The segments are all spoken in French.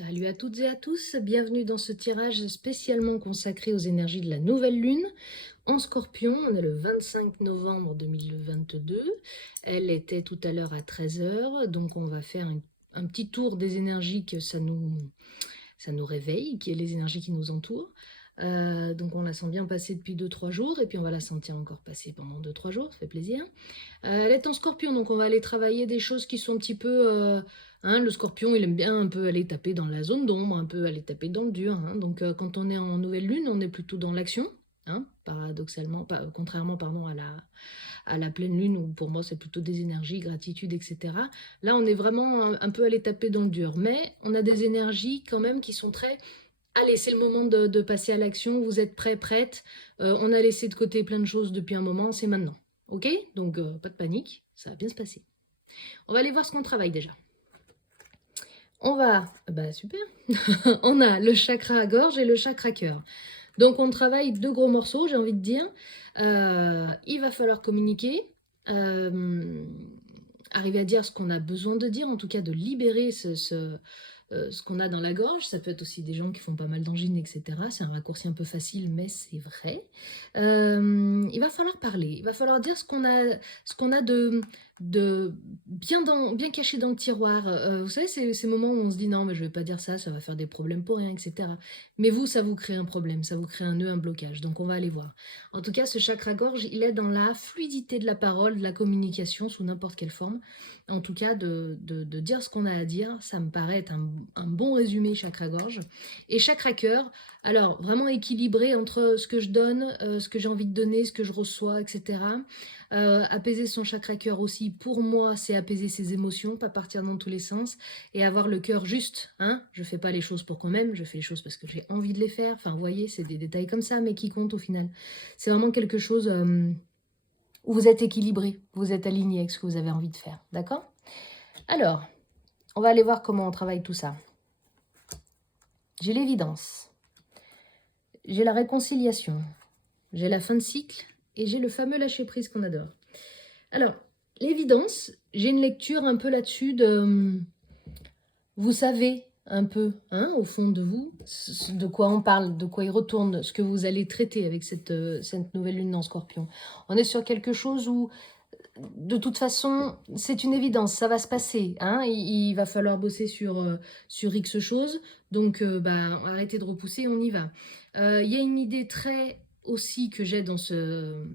Salut à toutes et à tous, bienvenue dans ce tirage spécialement consacré aux énergies de la nouvelle lune en Scorpion. On est le 25 novembre 2022, elle était tout à l'heure à 13 heures, donc on va faire un petit tour des énergies que ça nous réveille, qui est les énergies qui nous entourent. Donc on la sent bien passer depuis 2-3 jours, et puis on va la sentir encore passer pendant 2-3 jours, ça fait plaisir. Elle est en Scorpion, donc on va aller travailler des choses qui sont un petit peu... le Scorpion, il aime bien un peu aller taper dans la zone d'ombre, un peu aller taper dans le dur. Donc quand on est en nouvelle lune, on est plutôt dans l'action. Paradoxalement, contrairement à la pleine lune, où pour moi c'est plutôt des énergies, gratitude, etc. Là, on est vraiment un peu allé taper dans le dur. Mais on a des énergies quand même qui sont très... Allez, c'est le moment de passer à l'action, vous êtes prêts, prêtes. On a laissé de côté plein de choses depuis un moment, c'est maintenant. Ok? Donc pas de panique, ça va bien se passer. On va aller voir ce qu'on travaille déjà. On va... Bah super. On a le chakra gorge et le chakra cœur. Donc on travaille deux gros morceaux, j'ai envie de dire. Il va falloir communiquer, arriver à dire ce qu'on a besoin de dire, en tout cas de libérer ce qu'on a dans la gorge. Ça peut être aussi des gens qui font pas mal d'angines, etc. C'est un raccourci un peu facile, mais c'est vrai. Il va falloir parler, il va falloir dire ce qu'on a de bien caché dans le tiroir. Vous savez, ces moments où on se dit non, mais je vais pas dire ça, ça va faire des problèmes pour rien, etc. Mais vous, ça vous crée un problème, ça vous crée un nœud, un blocage. Donc on va aller voir. En tout cas, ce chakra-gorge, il est dans la fluidité de la parole, de la communication, sous n'importe quelle forme. En tout cas, de dire ce qu'on a à dire, ça me paraît être un bon résumé chakra-gorge. Et chakra-cœur, alors vraiment équilibré entre ce que je donne, ce que j'ai envie de donner, ce que je reçois, etc. Apaiser son chakra-cœur aussi, pour moi, c'est apaiser ses émotions, pas partir dans tous les sens, et avoir le cœur juste. Je fais pas les choses pour qu'on m'aime, je fais les choses parce que j'ai envie de les faire. Enfin, vous voyez, c'est des détails comme ça, mais qui comptent au final. C'est vraiment quelque chose où vous êtes équilibré, vous êtes aligné avec ce que vous avez envie de faire. D'accord? Alors, on va aller voir comment on travaille tout ça. J'ai l'évidence, j'ai la réconciliation, j'ai la fin de cycle et j'ai le fameux lâcher-prise qu'on adore. Alors, l'évidence, j'ai une lecture un peu là-dessus de... Vous savez un peu, au fond de vous, de quoi on parle, de quoi il retourne, ce que vous allez traiter avec cette nouvelle lune en Scorpion. On est sur quelque chose où, de toute façon, c'est une évidence, ça va se passer. Il va falloir bosser sur X choses, donc arrêtez de repousser, on y va. Il y a une idée très aussi que j'ai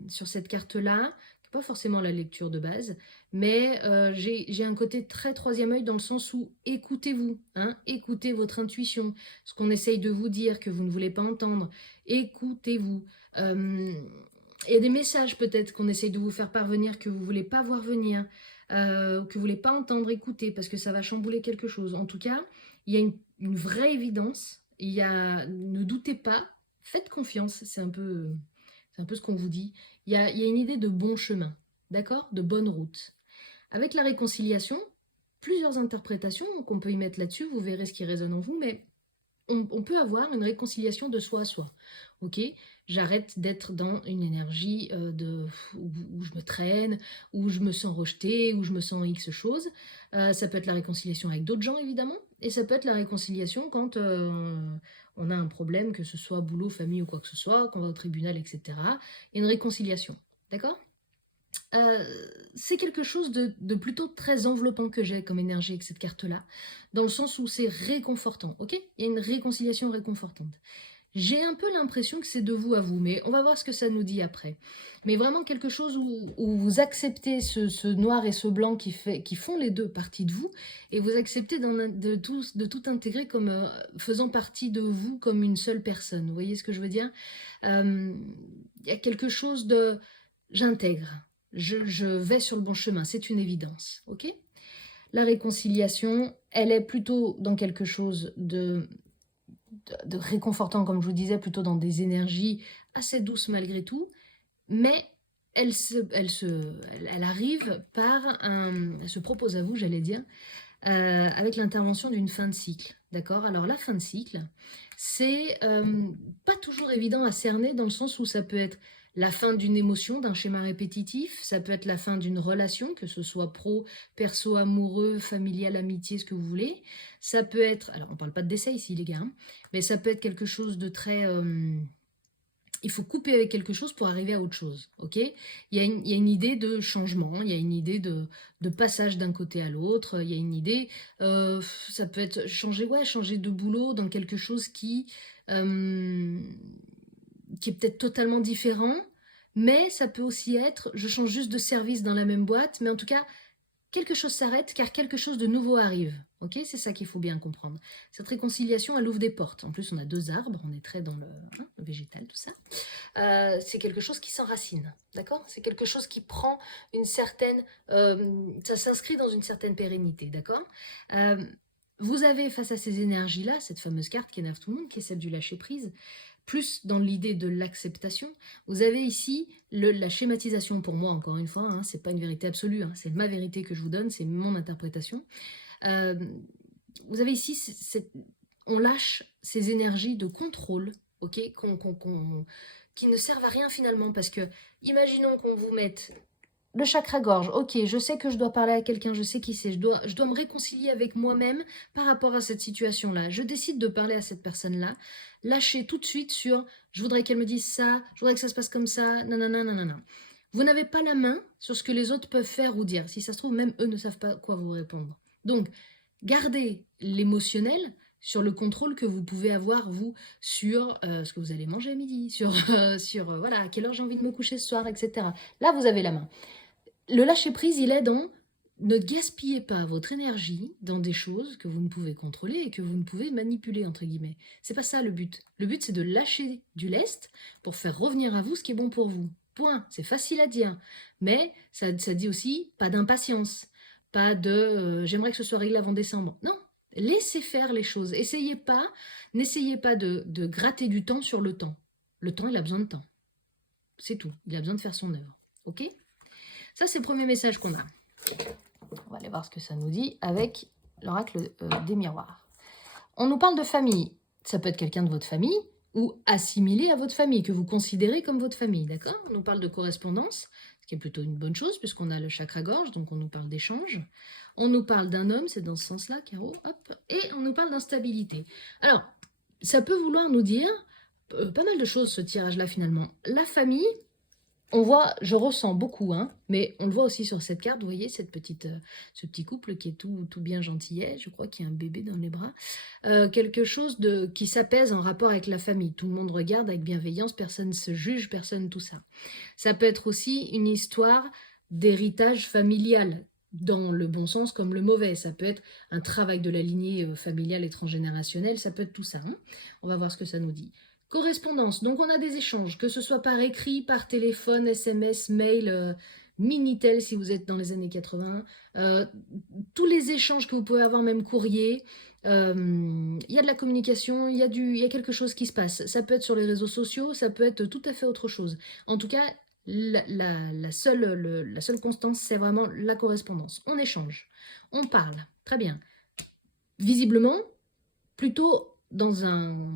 sur cette carte-là, pas forcément la lecture de base, mais j'ai un côté très troisième œil dans le sens où écoutez-vous, écoutez votre intuition, ce qu'on essaye de vous dire que vous ne voulez pas entendre, écoutez-vous. Il y a des messages peut-être qu'on essaye de vous faire parvenir que vous ne voulez pas voir venir, que vous ne voulez pas entendre, écouter, parce que ça va chambouler quelque chose. En tout cas, il y a une vraie évidence, ne doutez pas, faites confiance, c'est un peu ce qu'on vous dit. Il y a une idée de bon chemin, d'accord? De bonne route. Avec la réconciliation, plusieurs interprétations qu'on peut y mettre là-dessus, vous verrez ce qui résonne en vous, mais on peut avoir une réconciliation de soi à soi. Ok, j'arrête d'être dans une énergie où je me traîne, où je me sens rejetée, où je me sens X choses. Ça peut être la réconciliation avec d'autres gens, évidemment, et ça peut être la réconciliation quand on a un problème, que ce soit boulot, famille ou quoi que ce soit, qu'on va au tribunal, etc. Il y a une réconciliation, d'accord? C'est quelque chose de plutôt très enveloppant que j'ai comme énergie avec cette carte-là, dans le sens où c'est réconfortant, ok? Il y a une réconciliation réconfortante. J'ai un peu l'impression que c'est de vous à vous, mais on va voir ce que ça nous dit après. Mais vraiment quelque chose où vous acceptez ce noir et ce blanc qui font les deux parties de vous, et vous acceptez de tout intégrer comme faisant partie de vous comme une seule personne. Vous voyez ce que je veux dire? Il y a quelque chose de... J'intègre, je vais sur le bon chemin, c'est une évidence, ok? La réconciliation, elle est plutôt dans quelque chose de réconfortant, comme je vous disais, plutôt dans des énergies assez douces malgré tout, mais elle arrive elle se propose à vous, j'allais dire, avec l'intervention d'une fin de cycle, d'accord? Alors la fin de cycle, c'est pas toujours évident à cerner dans le sens où ça peut être la fin d'une émotion, d'un schéma répétitif, ça peut être la fin d'une relation, que ce soit pro, perso, amoureux, familial, amitié, ce que vous voulez. Ça peut être, alors on parle pas de décès ici les gars, hein, mais ça peut être quelque chose de très... il faut couper avec quelque chose pour arriver à autre chose, ok? Il y a une idée de changement, il y a une idée de passage d'un côté à l'autre, il y a une idée, ça peut être changer, ouais, changer de boulot dans quelque chose qui est peut-être totalement différent, mais ça peut aussi être, je change juste de service dans la même boîte, mais en tout cas, quelque chose s'arrête car quelque chose de nouveau arrive. Ok, c'est ça qu'il faut bien comprendre. Cette réconciliation, elle ouvre des portes. En plus, on a 2 arbres, on est très dans le végétal, tout ça. C'est quelque chose qui s'enracine, d'accord? C'est quelque chose qui prend une certaine... ça s'inscrit dans une certaine pérennité, d'accord? Vous avez face à ces énergies-là, cette fameuse carte qui énerve tout le monde, qui est celle du lâcher-prise, plus dans l'idée de l'acceptation. Vous avez ici la schématisation, pour moi, encore une fois, hein, c'est pas une vérité absolue, hein, c'est ma vérité que je vous donne, c'est mon interprétation. Vous avez ici, on lâche ces énergies de contrôle, ok, qui ne servent à rien finalement, parce que, imaginons qu'on vous mette le chakra-gorge, ok, je sais que je dois parler à quelqu'un, je sais qui c'est, je dois me réconcilier avec moi-même par rapport à cette situation-là. Je décide de parler à cette personne-là, lâchez tout de suite sur « je voudrais qu'elle me dise ça, je voudrais que ça se passe comme ça, nanana, nanana ». Vous n'avez pas la main sur ce que les autres peuvent faire ou dire. Si ça se trouve, même eux ne savent pas quoi vous répondre. Donc, gardez l'émotionnel sur le contrôle que vous pouvez avoir, vous, sur ce que vous allez manger à midi, sur voilà, à quelle heure j'ai envie de me coucher ce soir, etc. Là, vous avez la main. Le lâcher-prise, il est dans ne gaspillez pas votre énergie dans des choses que vous ne pouvez contrôler et que vous ne pouvez manipuler, entre guillemets. C'est pas ça le but. Le but, c'est de lâcher du lest pour faire revenir à vous ce qui est bon pour vous. Point. C'est facile à dire. Mais ça dit aussi pas d'impatience, pas de j'aimerais que ce soit réglé avant décembre. Non. Laissez faire les choses. N'essayez pas de gratter du temps sur le temps. Le temps, il a besoin de temps. C'est tout. Il a besoin de faire son œuvre. Ok ? Ça, c'est le premier message qu'on a. On va aller voir ce que ça nous dit avec l'oracle des miroirs. On nous parle de famille. Ça peut être quelqu'un de votre famille ou assimilé à votre famille, que vous considérez comme votre famille, d'accord? On nous parle de correspondance, ce qui est plutôt une bonne chose, puisqu'on a le chakra-gorge, donc on nous parle d'échange. On nous parle d'un homme, c'est dans ce sens-là, Caro, hop, et on nous parle d'instabilité. Alors, ça peut vouloir nous dire pas mal de choses, ce tirage-là, finalement. La famille... On voit, je ressens beaucoup, hein, mais on le voit aussi sur cette carte, vous voyez, ce petit couple qui est tout bien gentillet, je crois qu'il y a un bébé dans les bras, quelque chose qui s'apaise en rapport avec la famille. Tout le monde regarde avec bienveillance, personne ne se juge, personne tout ça. Ça peut être aussi une histoire d'héritage familial, dans le bon sens comme le mauvais. Ça peut être un travail de la lignée familiale et transgénérationnelle, ça peut être tout ça. Hein. On va voir ce que ça nous dit. Correspondance, donc on a des échanges, que ce soit par écrit, par téléphone, SMS, mail, Minitel si vous êtes dans les années 80, tous les échanges que vous pouvez avoir, même courrier, il y a de la communication, il y a quelque chose qui se passe. Ça peut être sur les réseaux sociaux, ça peut être tout à fait autre chose. En tout cas, la seule constance, c'est vraiment la correspondance. On échange, on parle, très bien. Visiblement, plutôt dans un...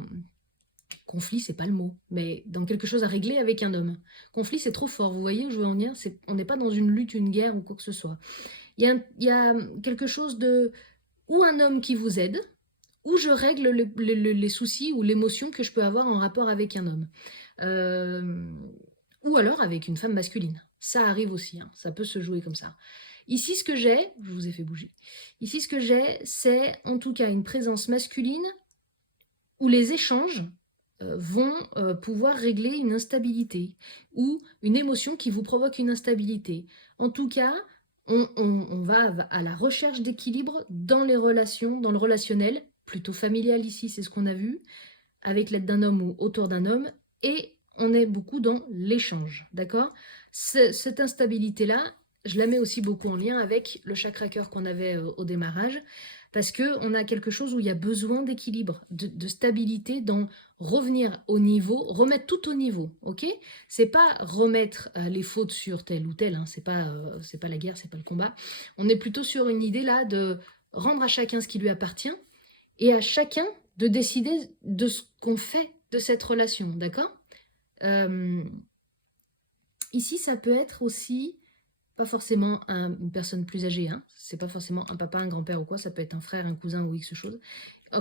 Conflit, c'est pas le mot, mais dans quelque chose à régler avec un homme. Conflit, c'est trop fort, vous voyez où je veux en venir, on n'est pas dans une lutte, une guerre ou quoi que ce soit. Il y a quelque chose de... ou un homme qui vous aide, ou je règle les soucis ou l'émotion que je peux avoir en rapport avec un homme. Ou alors avec une femme masculine. Ça arrive aussi, hein, ça peut se jouer comme ça. Ici, ce que j'ai, je vous ai fait bouger, ici, ce que j'ai, c'est en tout cas une présence masculine où les échanges vont pouvoir régler une instabilité ou une émotion qui vous provoque une instabilité. En tout cas, on va à la recherche d'équilibre dans les relations, dans le relationnel, plutôt familial ici, c'est ce qu'on a vu, avec l'aide d'un homme ou autour d'un homme, et on est beaucoup dans l'échange, d'accord? Cette instabilité-là, je la mets aussi beaucoup en lien avec le chakra cœur qu'on avait au démarrage, parce qu'on a quelque chose où il y a besoin d'équilibre, de stabilité, dans revenir au niveau, remettre tout au niveau, ok? C'est pas remettre les fautes sur tel ou tel, hein, c'est pas la guerre, c'est pas le combat. On est plutôt sur une idée là de rendre à chacun ce qui lui appartient et à chacun de décider de ce qu'on fait de cette relation, d'accord? Ici, ça peut être aussi, pas forcément une personne plus âgée, hein. C'est pas forcément un papa, un grand-père ou quoi, ça peut être un frère, un cousin ou X chose.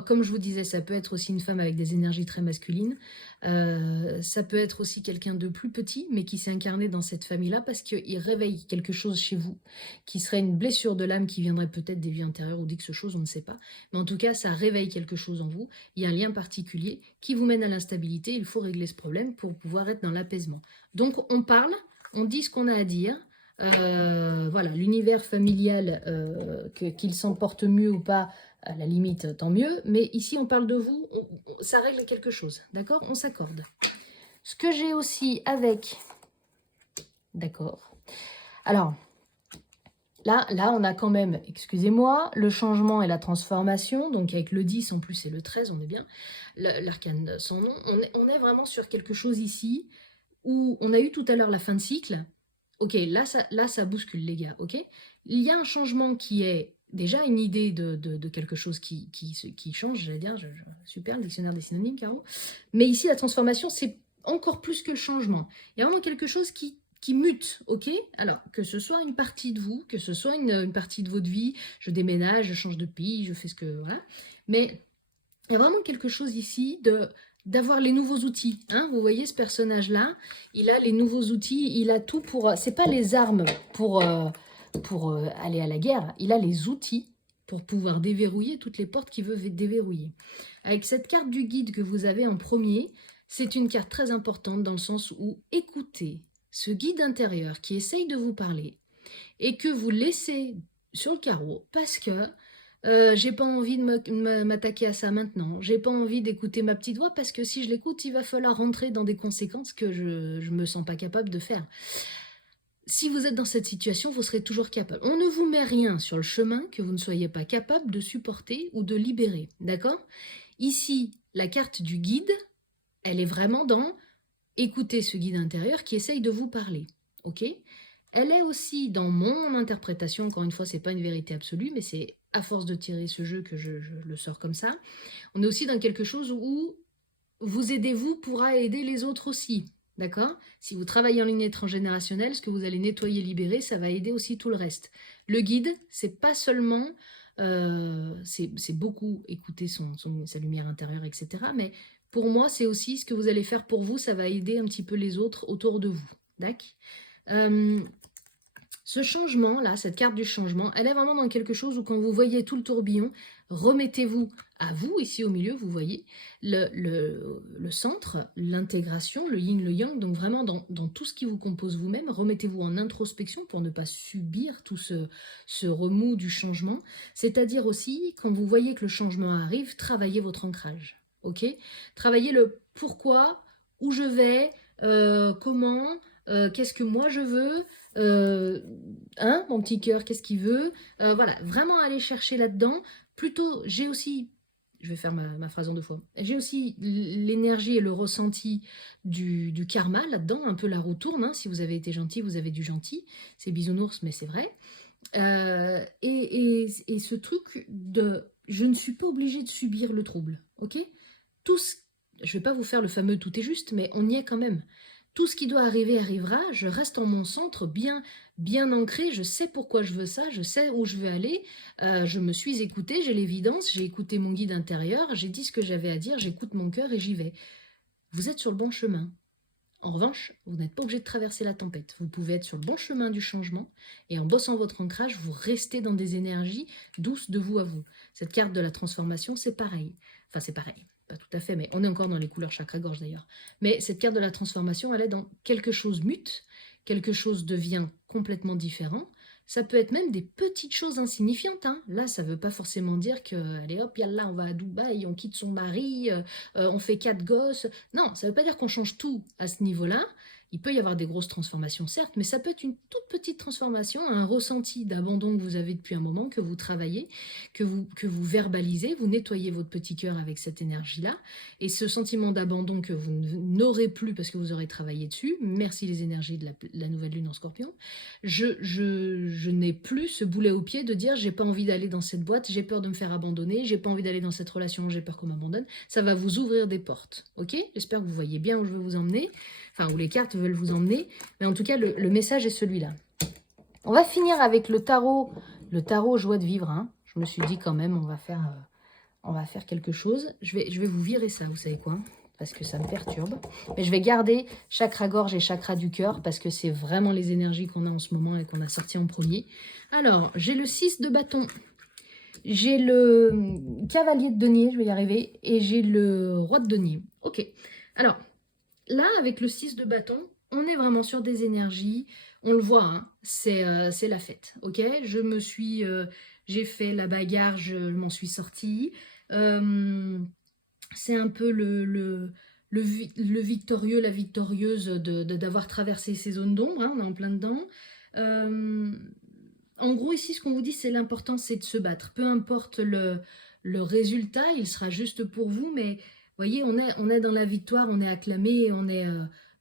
Comme je vous disais, ça peut être aussi une femme avec des énergies très masculines. Ça peut être aussi quelqu'un de plus petit, mais qui s'est incarné dans cette famille-là parce qu'il réveille quelque chose chez vous, qui serait une blessure de l'âme qui viendrait peut-être des vies antérieures ou d'X chose, on ne sait pas. Mais en tout cas, ça réveille quelque chose en vous. Il y a un lien particulier qui vous mène à l'instabilité. Il faut régler ce problème pour pouvoir être dans l'apaisement. Donc, on parle, on dit ce qu'on a à dire. Voilà, l'univers familial, qu'il s'en porte mieux ou pas, à la limite, tant mieux. Mais ici, on parle de vous, ça règle quelque chose, d'accord? On s'accorde. Ce que j'ai aussi avec... D'accord. Alors, là, on a quand même, excusez-moi, le changement et la transformation. Donc, avec le 10, en plus, c'est le 13, on est bien. L'arcane sans nom. On est vraiment sur quelque chose ici où on a eu tout à l'heure la fin de cycle. Ok, là, ça bouscule, les gars, ok? Il y a un changement qui est déjà une idée de quelque chose qui change, j'allais dire, super, le dictionnaire des synonymes, Caro. Mais ici, la transformation, c'est encore plus que le changement. Il y a vraiment quelque chose qui mute, ok? Alors, que ce soit une partie de vous, que ce soit une partie de votre vie, je déménage, je change de pays, je fais ce que... Voilà. Mais il y a vraiment quelque chose ici d'avoir les nouveaux outils. Hein, vous voyez ce personnage-là, il a les nouveaux outils, il a tout pour... C'est pas les armes pour aller à la guerre, il a les outils pour pouvoir déverrouiller toutes les portes qu'il veut déverrouiller. Avec cette carte du guide que vous avez en premier, c'est une carte très importante dans le sens où écoutez ce guide intérieur qui essaye de vous parler et que vous laissez sur le carreau parce que j'ai pas envie de m'attaquer à ça maintenant. J'ai pas envie d'écouter ma petite voix parce que si je l'écoute, il va falloir rentrer dans des conséquences que je me sens pas capable de faire. Si vous êtes dans cette situation, vous serez toujours capable. On ne vous met rien sur le chemin que vous ne soyez pas capable de supporter ou de libérer. D'accord? Ici, la carte du guide, elle est vraiment dans écouter ce guide intérieur qui essaye de vous parler. Ok? Elle est aussi dans mon interprétation, encore une fois, c'est pas une vérité absolue, mais c'est à force de tirer ce jeu que je le sors comme ça. On est aussi dans quelque chose où vous aidez-vous pourra aider les autres aussi. D'accord? Si vous travaillez en ligne transgénérationnelle, ce que vous allez nettoyer, libérer, ça va aider aussi tout le reste. Le guide, c'est pas seulement... c'est beaucoup écouter sa lumière intérieure, etc. Mais pour moi, c'est aussi ce que vous allez faire pour vous, ça va aider un petit peu les autres autour de vous. D'accord? Ce changement-là, cette carte du changement, elle est vraiment dans quelque chose où quand vous voyez tout le tourbillon, remettez-vous à vous, ici au milieu, vous voyez, le centre, l'intégration, le yin, le yang, donc vraiment dans tout ce qui vous compose vous-même, remettez-vous en introspection pour ne pas subir tout ce remous du changement. C'est-à-dire aussi, quand vous voyez que le changement arrive, travaillez votre ancrage, ok? Travaillez le pourquoi, où je vais, comment, qu'est-ce que moi je veux, hein, mon petit cœur, qu'est-ce qu'il veut, voilà, vraiment aller chercher là-dedans. Plutôt, j'ai aussi, je vais faire ma phrase en deux fois, j'ai aussi l'énergie et le ressenti du karma là-dedans, un peu la roue tourne, hein. Si vous avez été gentil, vous avez du gentil, c'est bisounours, mais c'est vrai. Et ce truc de, je ne suis pas obligée de subir le trouble, ok? Je ne vais pas vous faire le fameux tout est juste, mais on y est quand même. Tout ce qui doit arriver arrivera, je reste en mon centre bien ancré, je sais pourquoi je veux ça, je sais où je veux aller, je me suis écoutée, j'ai l'évidence, j'ai écouté mon guide intérieur, j'ai dit ce que j'avais à dire, j'écoute mon cœur et j'y vais. Vous êtes sur le bon chemin. En revanche, vous n'êtes pas obligé de traverser la tempête. Vous pouvez être sur le bon chemin du changement et en bossant votre ancrage, vous restez dans des énergies douces de vous à vous. Cette carte de la transformation, c'est pareil. Enfin, c'est pareil. Pas tout à fait, mais on est encore dans les couleurs chakra-gorge d'ailleurs. Mais cette carte de la transformation, elle est dans quelque chose mute, quelque chose devient complètement différent. Ça peut être même des petites choses insignifiantes. Hein. Là, ça ne veut pas forcément dire que, allez hop, yallah, on va à Dubaï, on quitte son mari, on fait 4 gosses. Non, ça ne veut pas dire qu'on change tout à ce niveau-là. Il peut y avoir des grosses transformations, certes, mais ça peut être une toute petite transformation, un ressenti d'abandon que vous avez depuis un moment, que vous travaillez, que vous verbalisez, vous nettoyez votre petit cœur avec cette énergie-là. Et ce sentiment d'abandon que vous n'aurez plus parce que vous aurez travaillé dessus, merci les énergies de la nouvelle lune en scorpion, je n'ai plus ce boulet au pied de dire j'ai pas envie d'aller dans cette boîte, j'ai peur de me faire abandonner, j'ai pas envie d'aller dans cette relation, j'ai peur qu'on m'abandonne. Ça va vous ouvrir des portes, ok? J'espère que vous voyez bien où je veux vous emmener, enfin où les cartes veulent veulent vous emmener. Mais en tout cas, le message est celui-là. On va finir avec le tarot joie de vivre. Hein. Je me suis dit quand même, on va faire quelque chose. Je vais vous virer ça, vous savez quoi? Parce que ça me perturbe. Mais je vais garder chakra gorge et chakra du cœur parce que c'est vraiment les énergies qu'on a en ce moment et qu'on a sorti en premier. Alors, j'ai le 6 de bâton. J'ai le cavalier de denier, je vais y arriver. Et j'ai le roi de denier. Ok. Alors, là, avec le 6 de bâton, on est vraiment sur des énergies. On le voit, hein, c'est la fête. Ok. J'ai fait la bagarre, je m'en suis sortie. C'est un peu le victorieux, la victorieuse d'avoir traversé ces zones d'ombre, hein, on est en plein dedans. En gros, ici, ce qu'on vous dit, c'est l'important, c'est de se battre. Peu importe le résultat, il sera juste pour vous, mais vous voyez, on est dans la victoire, on est acclamé,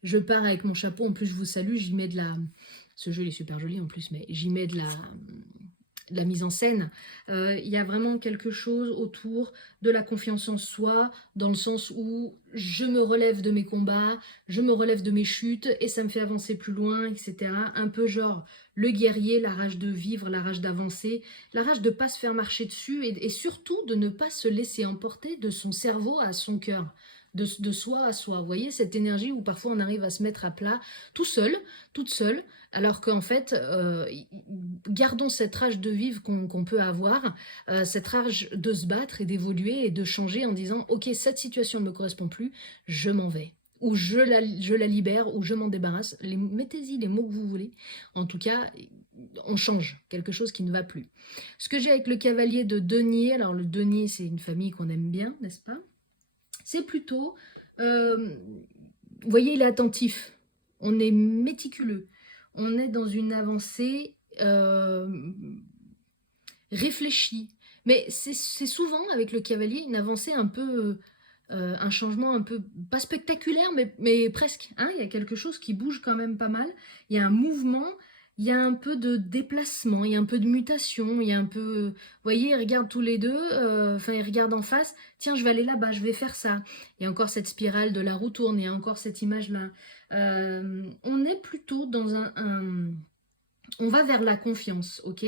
je pars avec mon chapeau, en plus je vous salue, j'y mets de la... Ce jeu il est super joli en plus, mais j'y mets de la mise en scène. Il y a vraiment quelque chose autour de la confiance en soi, dans le sens où je me relève de mes combats, je me relève de mes chutes, et ça me fait avancer plus loin, etc. Un peu genre le guerrier, la rage de vivre, la rage d'avancer, la rage de ne pas se faire marcher dessus, et surtout de ne pas se laisser emporter de son cerveau à son cœur. De soi à soi. Vous voyez cette énergie où parfois on arrive à se mettre à plat tout seul, toute seule, alors qu'en fait, gardons cette rage de vivre qu'on peut avoir, cette rage de se battre et d'évoluer et de changer en disant « Ok, cette situation ne me correspond plus, je m'en vais ». Ou je la libère, ou je m'en débarrasse. Mettez-y les mots que vous voulez. En tout cas, on change quelque chose qui ne va plus. Ce que j'ai avec le cavalier de denier, alors le denier, c'est une famille qu'on aime bien, n'est-ce pas? C'est plutôt, vous voyez, il est attentif, on est méticuleux, on est dans une avancée réfléchie. Mais c'est souvent, avec le cavalier, une avancée un peu, un changement un peu, pas spectaculaire, mais presque. Hein, il y a quelque chose qui bouge quand même pas mal, il y a un mouvement, il y a un peu de déplacement, il y a un peu de mutation, il y a un peu... Vous voyez, ils regardent tous les deux, enfin ils regardent en face, tiens je vais aller là-bas, je vais faire ça. Il y a encore cette spirale de la roue tourne, il y a encore cette image-là. On est plutôt dans on va vers la confiance, ok.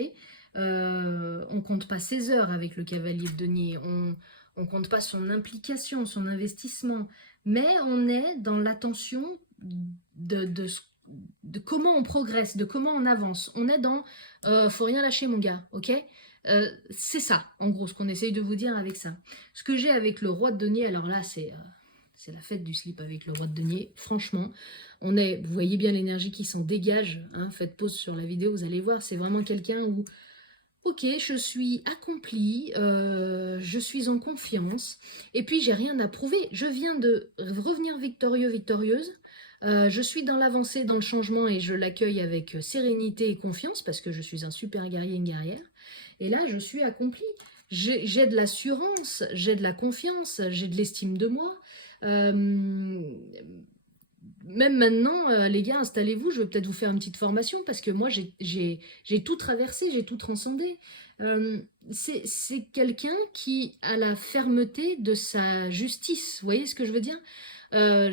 On compte pas ses heures avec le cavalier de denier, on compte pas son implication, son investissement, mais on est dans l'attention de comment on progresse, de comment on avance. On est dans faut rien lâcher mon gars, ok. C'est ça, en gros, ce qu'on essaye de vous dire avec ça. Ce que j'ai avec le roi de denier, alors là, c'est la fête du slip avec le roi de denier. Franchement, vous voyez bien l'énergie qui s'en dégage. Hein, faites pause sur la vidéo, vous allez voir. C'est vraiment quelqu'un où, ok, je suis accomplie, je suis en confiance, et puis j'ai rien à prouver. Je viens de revenir victorieux, victorieuse. Je suis dans l'avancée, dans le changement, et je l'accueille avec sérénité et confiance, parce que je suis un super guerrier, une guerrière. Et là, je suis accomplie. J'ai de l'assurance, j'ai de la confiance, j'ai de l'estime de moi. Même maintenant, les gars, installez-vous, je vais peut-être vous faire une petite formation parce que moi, j'ai tout traversé, j'ai tout transcendé. C'est quelqu'un qui a la fermeté de sa justice. Vous voyez ce que je veux dire?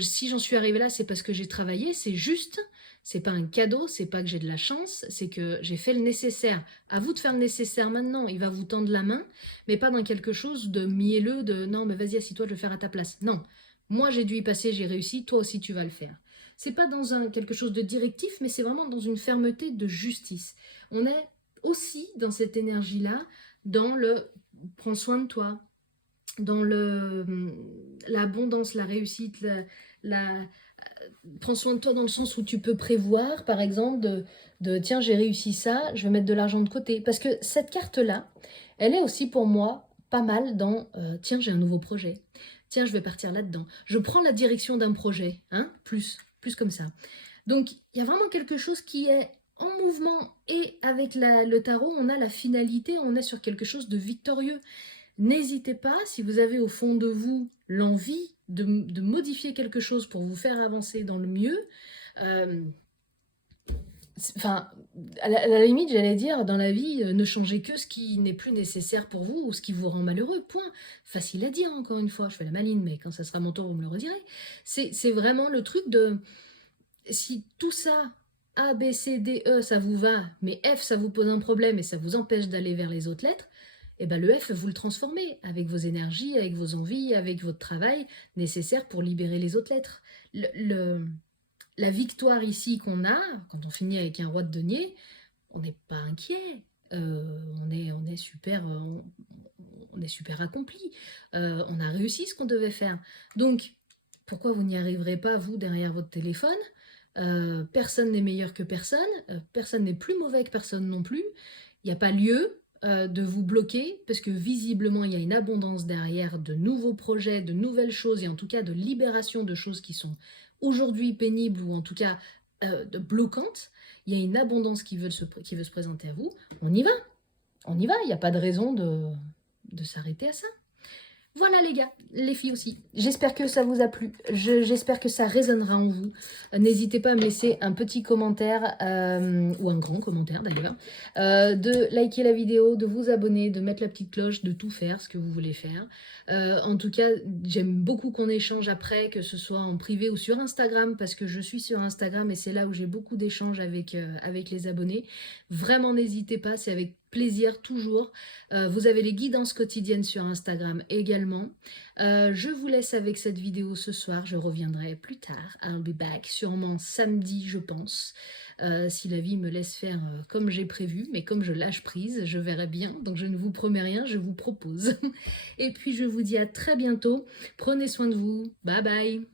Si j'en suis arrivée là, c'est parce que j'ai travaillé, c'est juste. C'est pas un cadeau, c'est pas que j'ai de la chance, c'est que j'ai fait le nécessaire. À vous de faire le nécessaire maintenant, il va vous tendre la main, mais pas dans quelque chose de mielleux, de non, mais vas-y, assis-toi, je vais faire à ta place. Non, moi j'ai dû y passer, j'ai réussi, toi aussi tu vas le faire. C'est pas dans quelque chose de directif, mais c'est vraiment dans une fermeté de justice. On est aussi dans cette énergie-là, dans le prends soin de toi, dans l'abondance, la réussite, prends soin de toi dans le sens où tu peux prévoir, par exemple, tiens, j'ai réussi ça, je vais mettre de l'argent de côté. Parce que cette carte-là, elle est aussi pour moi pas mal dans, tiens, j'ai un nouveau projet, tiens, je vais partir là-dedans. Je prends la direction d'un projet, hein, plus comme ça. Donc, il y a vraiment quelque chose qui est en mouvement, et avec le tarot, on a la finalité, on est sur quelque chose de victorieux. N'hésitez pas, si vous avez au fond de vous l'envie de modifier quelque chose pour vous faire avancer dans le mieux, enfin, à la limite, j'allais dire, dans la vie, ne changez que ce qui n'est plus nécessaire pour vous ou ce qui vous rend malheureux, point. Facile à dire, encore une fois, je fais la maline, mais quand ça sera mon tour, vous me le redirez. C'est vraiment le truc de... Si tout ça, A, B, C, D, E, ça vous va, mais F, ça vous pose un problème et ça vous empêche d'aller vers les autres lettres, et ben le F, vous le transformez avec vos énergies, avec vos envies, avec votre travail nécessaire pour libérer les autres lettres. La victoire ici qu'on a, quand on finit avec un roi de denier, on n'est pas inquiet. On est super accompli. On a réussi ce qu'on devait faire. Donc, pourquoi vous n'y arriverez pas, vous, derrière votre téléphone? Personne n'est meilleur que personne. Personne n'est plus mauvais que personne non plus. Il n'y a pas lieu de vous bloquer, parce que visiblement, il y a une abondance derrière de nouveaux projets, de nouvelles choses, et en tout cas de libération de choses qui sont aujourd'hui pénibles, ou en tout cas de bloquantes. Il y a une abondance qui veut se présenter à vous. On y va, il n'y a pas de raison de s'arrêter à ça. Voilà les gars, les filles aussi. J'espère que ça vous a plu. J'espère que ça résonnera en vous. N'hésitez pas à me laisser un petit commentaire, ou un grand commentaire d'ailleurs, de liker la vidéo, de vous abonner, de mettre la petite cloche, de tout faire ce que vous voulez faire. En tout cas, j'aime beaucoup qu'on échange après, que ce soit en privé ou sur Instagram, parce que je suis sur Instagram et c'est là où j'ai beaucoup d'échanges avec les abonnés. Vraiment, n'hésitez pas, c'est avec plaisir toujours. Vous avez les guidances quotidiennes sur Instagram également. Je vous laisse avec cette vidéo ce soir. Je reviendrai plus tard. I'll be back, sûrement samedi, je pense. Si la vie me laisse faire comme j'ai prévu, mais comme je lâche prise, je verrai bien. Donc je ne vous promets rien, je vous propose. Et puis je vous dis à très bientôt. Prenez soin de vous. Bye bye.